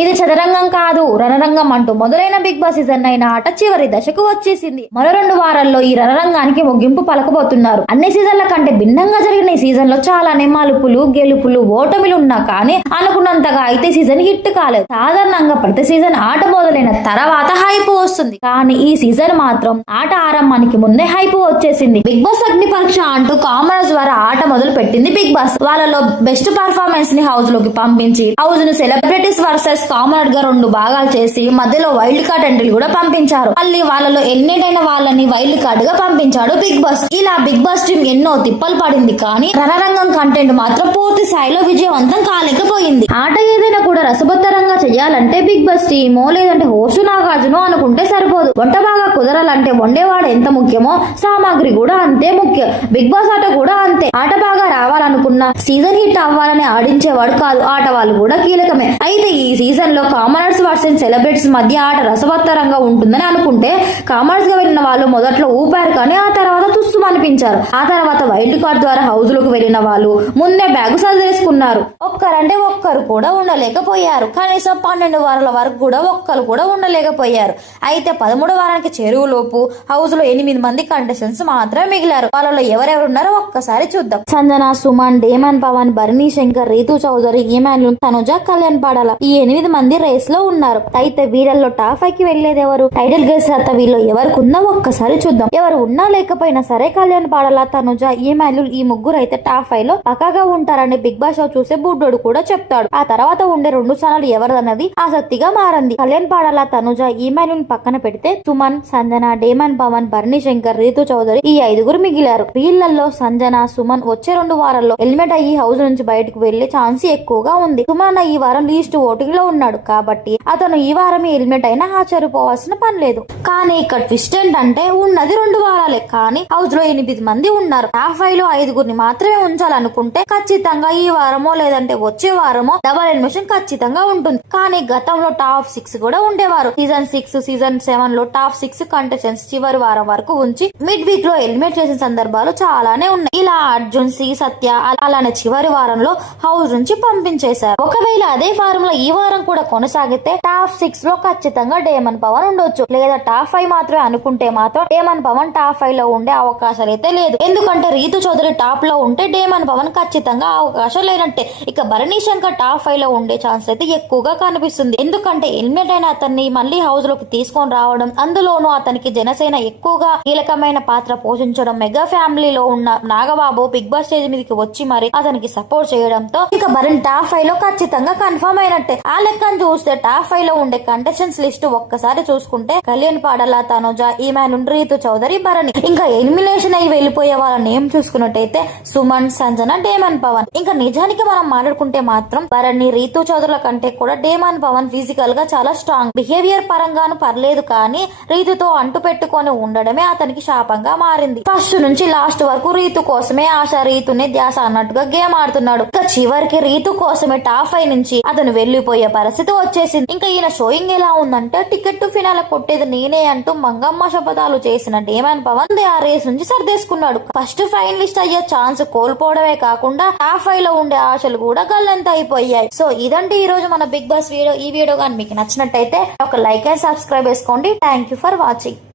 ఇది చదరంగం కాదు రణరంగం అంటూ మొదలైన బిగ్ బాస్ సీజన్ 9 ఆట చివరి దశకు వచ్చేసింది. మరో 2 వారాల్లో ఈ రణరంగానికి ముగింపు పలకబోతున్నారు. అన్ని సీజన్ల కంటే భిన్నంగా జరిగిన ఈ సీజన్ లో చాలానే మలుపులు గెలుపులు ఓటమిలు ఉన్నా కానీ అనుకున్నంతగా అయితే సీజన్ హిట్ కాలేదు. సాధారణంగా ప్రతి సీజన్ ఆట మొదలైన తర్వాత హైప్ వస్తుంది, కానీ ఈ సీజన్ మాత్రం ఆట ఆరంభానికి ముందే హైప్ వచ్చేసింది. బిగ్ బాస్ అగ్ని పరీక్ష అంటూ కామనర్స్ ద్వారా ఆట మొదలు పెట్టింది బిగ్ బాస్. వాళ్ళలో బెస్ట్ పర్ఫార్మెన్స్ ని హౌస్ లోకి పంపించి హౌస్ ను సెలబ్రిటీస్ వర్సెస్ కామనర్ గా 2 భాగాలు చేసి మధ్యలో వైల్డ్ కార్డ్ ఎంట్రీలు కూడా పంపించారు. మళ్ళీ వాళ్ళలో ఎలిమినేట్ అయిన వాళ్ళని వైల్డ్ కార్డ్ గా పంపించాడు బిగ్ బాస్. ఇలా బిగ్ బాస్ టీం ఎన్నో తిప్పలు పడింది, కానీ రణరంగం కంటెంట్ మాత్రం పూర్తి స్థాయిలో విజయవంతం కాలేకపోయింది. ఆట ఏదైనా కూడా రసభత్తరంగా చేయాలంటే బిగ్ బాస్ టీమో లేదంటే హోస్టు నాగార్జునో అనుకుంటే సరిపోదు. వంట బాగా కుదరాలంటే వండేవాడు ఎంత ముఖ్యమో సామాగ్రి కూడా అంతే ముఖ్యం. బిగ్ బాస్ ఆట కూడా అంతే. ఆట బాగా రావాలనుకున్నా సీజన్ హిట్ అవ్వాలని ఆడించేవాడు కాదు, ఆట వాళ్ళు కూడా కీలకమే. అయితే ఈ సీజన్ లో కామనర్స్ వర్సెస్ సెలబ్రిటీస్ మధ్య ఆట రసవత్తరంగా ఉంటుందని అనుకుంటే కామనర్స్ గా వెళ్ళిన వాళ్ళు మొదట్లో ఊపారు, కానీ ఆ తర్వాత తుస్సు అనిపించారు. ఆ తర్వాత వైల్డ్ కార్డ్ ద్వారా హౌస్ లోకి వెళ్లిన వాళ్ళు ముందే బ్యాగ్ సర్దేసుకున్నారు. ఒక్కరంటే ఒక్కరు కూడా ఉండలేకపోయారు. కనీసం 12 వారాల వరకు కూడా ఒక్కరు కూడా ఉండలేకపోయారు. అయితే 13వ వారానికి చెరువులోపు హౌస్ లో 8 మంది కంటెస్టెంట్స్ మాత్రమే మిగిలారు. వాళ్ళలో ఎవరెవరున్నారో ఒక్కసారి చూద్దాం. సంజన, సుమన్, డేమన్ పవన్, బర్నీ శంకర్, రీతు చౌదరి, ఇమాన్యుల్, తనుజ, కళ్యాణ్ పాడాల ఈ 8 మంది రేస్ లో ఉన్నారు. అయితే వీళ్ళల్లో టాప్ 5 కి వెళ్లేది ఎవరు? టైటిల్ గెలిచిన వీళ్ళు ఎవరికి ఉందో ఒక్కసారి చూద్దాం. ఎవరు ఉన్నా లేకపోయినా సరే కళ్యాణ్ పాడాల, తనుజ, ఇమాన్యుల్ ఈ ముగ్గురు అయితే టాప్ 5 లో పక్కాగా ఉంటారని బిగ్ బాస్ షో చూసే బుడ్డోడు కూడా చెప్తాడు. ఆ తర్వాత ఉండే 2 స్థానాలు ఎవరిదన్నది ఆసక్తిగా మారింది. కళ్యాణ్ పాడాల, తనుజ, ఇమాన్యుల్ పక్కన పెడితే సుమన్, సంజన, డేమన్ పవన్, బర్నీ శంకర్, రీతు చౌదరి ఈ 5గురు మిగిలారు. వీళ్ళల్లో సంజన, సుమన్ వచ్చే 2 వారాల్లో ఎలిమినేట్ అయ్యి హౌస్ నుంచి బయటకు వెళ్లే ఛాన్స్ ఎక్కువగా ఉంది. సుమన్ ఈ వారం లీస్ట్ ఓటింగ్ లో ఉన్నాడు కాబట్టి అతను ఈ వారమే ఎలిమినేట్ అయినా ఆశ్చర్యపోవాల్సిన పని లేదు. కానీ ఇక్కడ ట్విస్ట్ ఏంటంటే ఉన్నది 2 వారాలే, కానీ హౌస్ లో 8 మంది ఉన్నారు. టాప్ 5 లో 5గురిని మాత్రమే ఉంచాలనుకుంటే ఖచ్చితంగా ఈ వారమో లేదంటే వచ్చే వారమో డబల్ ఎలిమినేషన్ ఖచ్చితంగా ఉంటుంది. కానీ గతంలో టాప్ 6 కూడా ఉండేవారు. సీజన్ 6, సీజన్ 7 లో టాప్ 6 కంటెస్టెంట్స్ చివరి వారం వరకు ఉంచి మిడ్ వీక్ లో ఎలిమినేట్ చేసిన సందర్భాలు చాలానే ఉన్నాయి. ఇలా అర్జున్, సి సత్య అలానే చివరి వారంలో హౌస్ నుంచి పంపించేశారు. ఒకవేళ అదే ఫార్ములా ఈ వారం కూడా కొనసాగితే టాప్ 6 లో ఖచ్చితంగా డేమన్ పవన్ ఉండొచ్చు. లేదా టాప్ 5 మాత్రమే అనుకుంటే మాత్రం డేమన్ పవన్ టాప్ 5 లో ఉండే అవకాశాలు అయితే లేదు. ఎందుకంటే రీతు చౌదరి టాప్ లో ఉంటే డేమన్ పవన్ ఖచ్చితంగా అవకాశం లేనట్టే. ఇక భరణి శంకర్ టాప్ 5 లో ఉండే ఛాన్స్ అయితే ఎక్కువగా కనిపిస్తుంది. ఎందుకంటే ఎలిమినేట్ అయిన అతన్ని మళ్ళీ హౌస్ లోకి తీసుకొని రావడం, అందులోనూ అతనికి జనసేన ఎక్కువగా కీలకమైన పాత్ర పోషించడం, మెగా ఫ్యామిలీలో ఉన్న నాగబాబు బిగ్ బాస్ స్టేజ్ మీదకి వచ్చి మరి అతనికి సపోర్ట్ చేయడంతో ఇక భరణి టాప్ 5 లో ఖచ్చితంగా కన్ఫర్మ్ అయినట్టే. ఆ లెక్కను చూస్తే టాప్ 5 లో ఉండే కంటెస్టెంట్స్ లిస్ట్ ఒక్కసారి చూసుకుంటే కళ్యాణ్ పాడాల, తనుజ, ఇమాన్యుల్, రీతు చౌదరి, భరణి. ఇంకా ఎలిమినేషన్ అయి వెళ్ళిపోయే వాళ్ళ నేమ్ చూసుకున్నట్టయితే సుమన్, సంజన, డేమన్ పవన్. ఇంకా నిజానికి మనం మాట్లాడుకుంటే మాత్రం భరణి, రీతు చౌదరుల కంటే కూడా డేమన్ పవన్ ఫిజికల్ గా చాలా స్ట్రాంగ్. బిహేవియర్ పరంగాను పర్లేదు, కానీ రీతుతో అంటు పెట్టుకొని ఉండడమే అతనికి శాపంగా మారింది. ఫస్ట్ నుంచి లాస్ట్ వరకు రీతు కోసమే ఆశ, రీతునే ధ్యాస అన్నట్టుగా గేమ్ ఆడుతున్నాడు. ఇంకా చివరికి రీతు కోసమే టాప్ 5 నుంచి అతను వెళ్లిపోయే పరిస్థితి వచ్చేసింది. ఇంకా ఈయన షోయింగ్ ఎలా ఉందంటే టికెట్ టు ఫినాల్ కొట్టేది నేనే అంటూ మంగమ్మ శపథాలు చేసిన డేమన్ పవన్ ఆ రేస్ నుంచి సర్దేసుకున్నాడు. ఫస్ట్ ఫైనలిస్ట్ అయ్యే ఛాన్స్ కోల్పోవడమే కాకుండా టాప్ 5 లో ఉండే ఆశలు కూడా గల్లంత అయిపోయాయి. సో ఇదంటే ఈ రోజు మన బిగ్ బాస్ వీడియో. ఈ వీడియో కానీ మీకు నచ్చినట్టయితే ఒక లైక్ అండ్ సబ్స్క్రైబ్ చేసుకోండి. Thank you for watching.